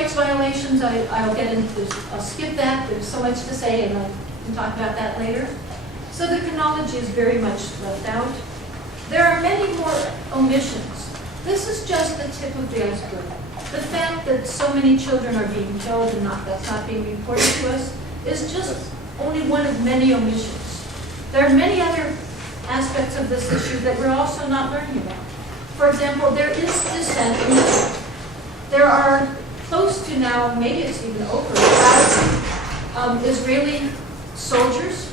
rights violations, I'll get into, I'll skip that. There's so much to say, and I can talk about that later. So the chronology is very much left out. There are many more omissions. This is just the tip of the iceberg. The fact that so many children are being killed and that's not being reported to us is just only one of many omissions. There are many other aspects of this issue that we're also not learning about. For example, there is dissent in Israel. There are close to now, maybe it's even over, 1,000 Israeli soldiers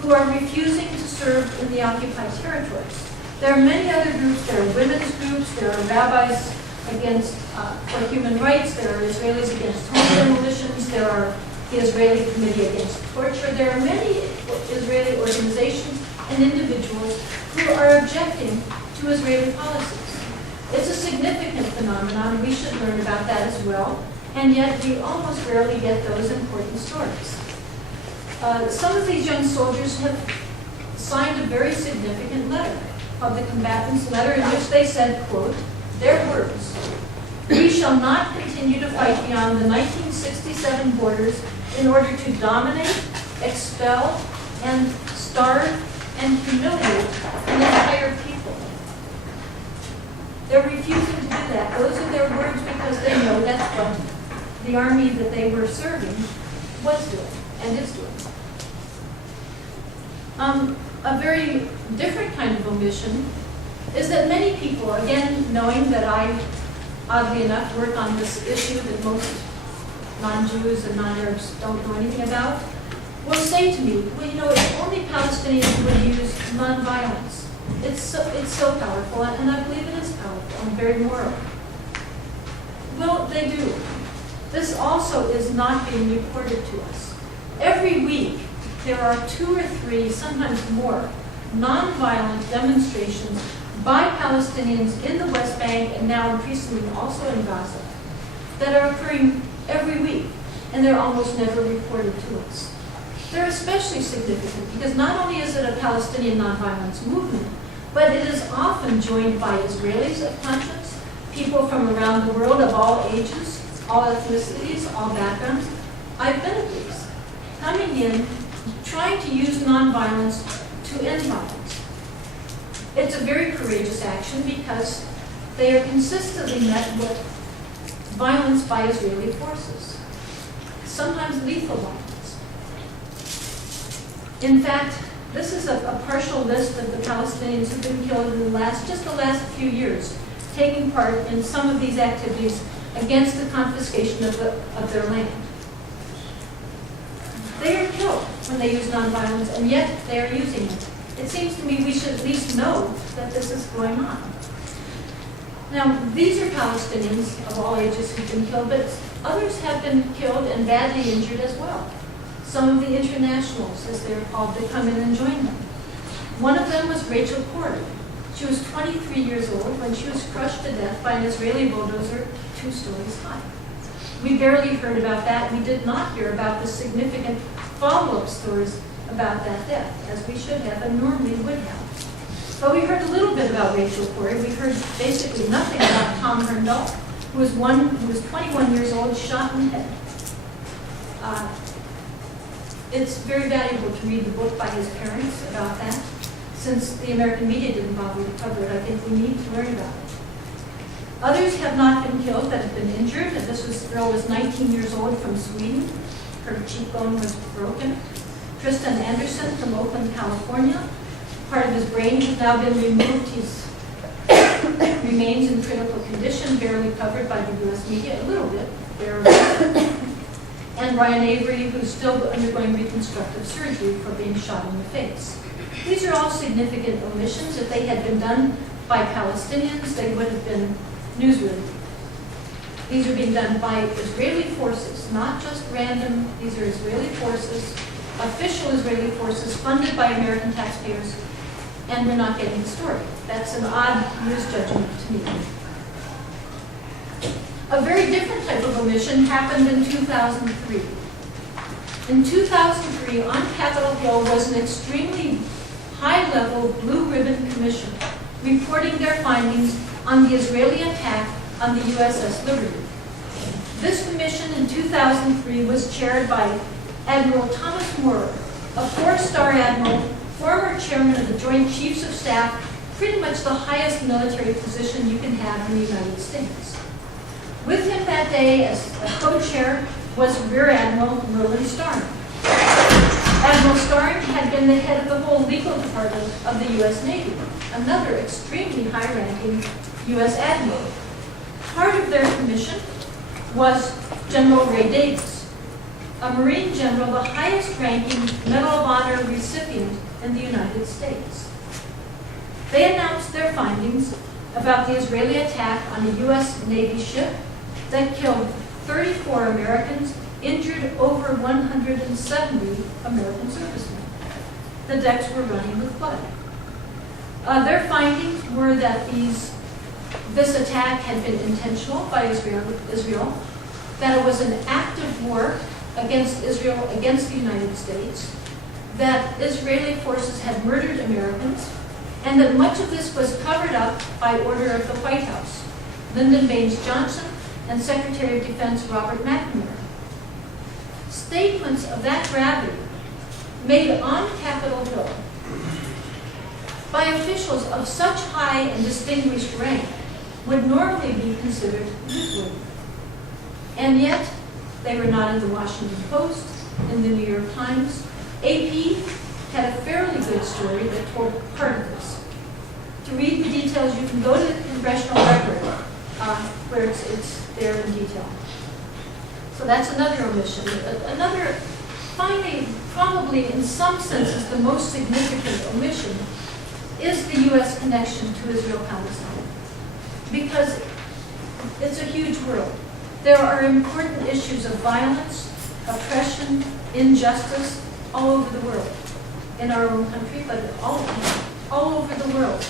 who are refusing to serve in the occupied territories. There are many other groups. There are women's groups. There are rabbis against for human rights. There are Israelis against home demolitions. There are the Israeli Committee Against Torture. There are many Israeli organizations and individuals who are objecting to Israeli policies. It's a significant phenomenon. We should learn about that as well. And yet we almost rarely get those important stories. Some of these young soldiers have signed a very significant letter called the Combatants' Letter, in which they said, quote, their words, "We shall not continue to fight beyond the 1967 borders in order to dominate, expel, and starve and humiliate an entire people." They're refusing to do that. Those are their words because they know that's what the army that they were serving was doing and is doing. A very different kind of omission is that many people, again, knowing that I, oddly enough, work on this issue that most non-Jews and non-Arabs don't know anything about, will say to me, well, you know, if only Palestinians would use nonviolence. It's so powerful, and I believe it is powerful and very moral. Well, they do. This also is not being reported to us. Every week, there are 2 or 3, sometimes more, nonviolent demonstrations by Palestinians in the West Bank and now increasingly also in Gaza that are occurring every week, and they're almost never reported to us. They're especially significant because not only is it a Palestinian nonviolence movement, but it is often joined by Israelis of conscience, people from around the world of all ages, all ethnicities, all backgrounds. I've been at these, coming in, trying to use nonviolence to end violence. It's a very courageous action because they are consistently met with violence by Israeli forces, sometimes lethal violence. In fact, this is a partial list of the Palestinians who've been killed in the last few years, taking part in some of these activities against the confiscation of their land. They are killed when they use nonviolence, and yet they are using it. It seems to me we should at least know that this is going on. Now, these are Palestinians of all ages who've been killed, but others have been killed and badly injured as well. Some of the internationals, as they're called, to come in and join them. One of them was Rachel Corrie. She was 23 years old when she was crushed to death by an Israeli bulldozer 2 stories high. We barely heard about that. We did not hear about the significant follow-up stories about that death, as we should have and normally would have. But we heard a little bit about Rachel Corrie. We heard basically nothing about Tom Herndal, who was 21 years old, shot in the head. It's very valuable to read the book by his parents about that. Since the American media didn't bother to cover it, I think we need to learn about it. Others have not been killed but have been injured. This girl was 19 years old from Sweden. Her cheekbone was broken. Tristan Anderson from Oakland, California. Part of his brain has now been removed. He remains in critical condition, barely covered by the U.S. media, a little bit, barely. And Ryan Avery, who's still undergoing reconstructive surgery for being shot in the face. These are all significant omissions. If they had been done by Palestinians, they would have been newsworthy. These are being done by Israeli forces, not just random. These are Israeli forces, official Israeli forces funded by American taxpayers, and we're not getting the story. That's an odd news judgment to me. A very different type of omission happened in 2003. In 2003, on Capitol Hill was an extremely high-level blue ribbon commission reporting their findings on the Israeli attack on the USS Liberty. This commission in 2003 was chaired by Admiral Thomas Moore, a four-star admiral, former chairman of the Joint Chiefs of Staff, pretty much the highest military position you can have in the United States. With him that day as a co-chair was Rear Admiral Merlin Starn. Admiral Starn had been the head of the whole legal department of the U.S. Navy, another extremely high-ranking U.S. admiral. Part of their commission was General Ray Davis, a Marine general, the highest-ranking Medal of Honor recipient in the United States. They announced their findings about the Israeli attack on a U.S. Navy ship that killed 34 Americans, injured over 170 American servicemen. The decks were running with blood. Their findings were that this attack had been intentional by Israel, that it was an active war against Israel, against the United States, that Israeli forces had murdered Americans, and that much of this was covered up by order of the White House, Lyndon Baines Johnson and Secretary of Defense Robert McNamara. Statements of that gravity made on Capitol Hill by officials of such high and distinguished rank would normally be considered newsworthy. And yet, they were not in the Washington Post, in the New York Times. AP had a fairly good story that told part of this. To read the details, you can go to the congressional record where it's there in detail. So that's another omission. Another, finally, probably in some senses the most significant omission is the U.S. connection to Israel-Palestine. Because it's a huge world. There are important issues of violence, oppression, injustice all over the world. In our own country, but all over the world.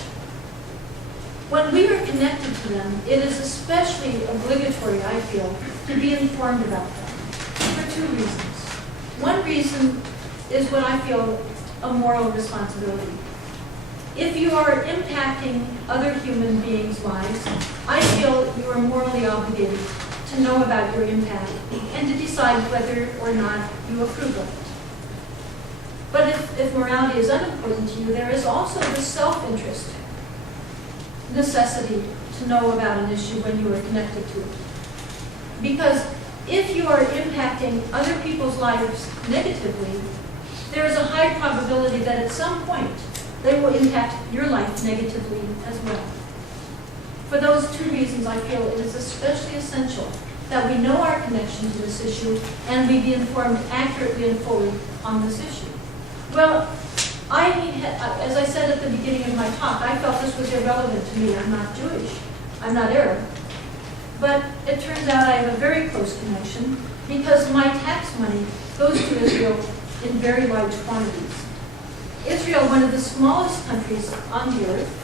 When we are connected to them, it is especially obligatory, I feel, to be informed about them for two reasons. One reason is what I feel a moral responsibility. If you are impacting other human beings' lives, I feel you are morally obligated to know about your impact and to decide whether or not you approve of it. But if morality is unimportant to you, there is also the self-interest necessity to know about an issue when you are connected to it. Because if you are impacting other people's lives negatively, there is a high probability that at some point they will impact your life negatively as well. For those two reasons, I feel it is especially essential that we know our connection to this issue and we be informed accurately and fully on this issue. Well, as I said at the beginning of my talk, I felt this was irrelevant to me. I'm not Jewish. I'm not Arab. But it turns out I have a very close connection because my tax money goes to Israel in very large quantities. Israel, one of the smallest countries on the earth,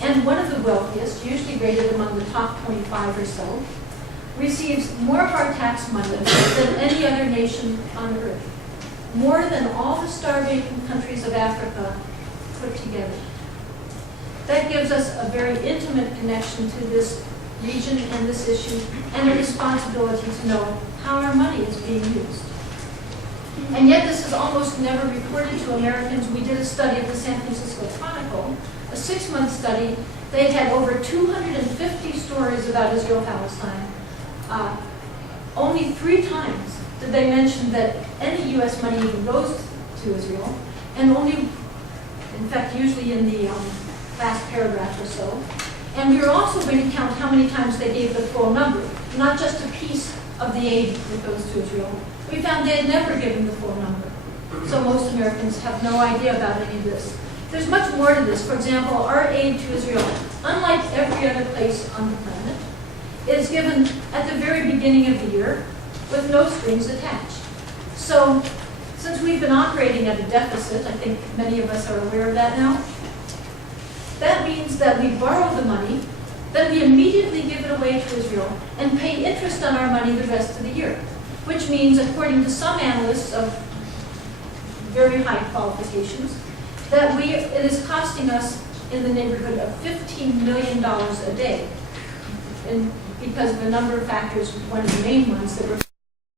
and one of the wealthiest, usually rated among the top 25 or so, receives more of our tax money than any other nation on earth. More than all the starving countries of Africa put together. That gives us a very intimate connection to this region and this issue, and a responsibility to know how our money is being used. And yet this is almost never reported to Americans. We did a study at the San Francisco Chronicle, a 6-month study. They had over 250 stories about Israel-Palestine. Only 3 times did they mention that any U.S. money even goes to Israel, and only, in fact, usually in the last paragraph or so. And we were also going to count how many times they gave the full number, not just a piece of the aid that goes to Israel. We found they had never given the full number. So most Americans have no idea about any of this. There's much more to this. For example, our aid to Israel, unlike every other place on the planet, is given at the very beginning of the year with no strings attached. So since we've been operating at a deficit, I think many of us are aware of that now, that means that we borrow the money, then we immediately give it away to Israel and pay interest on our money the rest of the year, which means, according to some analysts of very high qualifications, that it is costing us in the neighborhood of $15 million a day, and because of a number of factors, one of the main ones that we're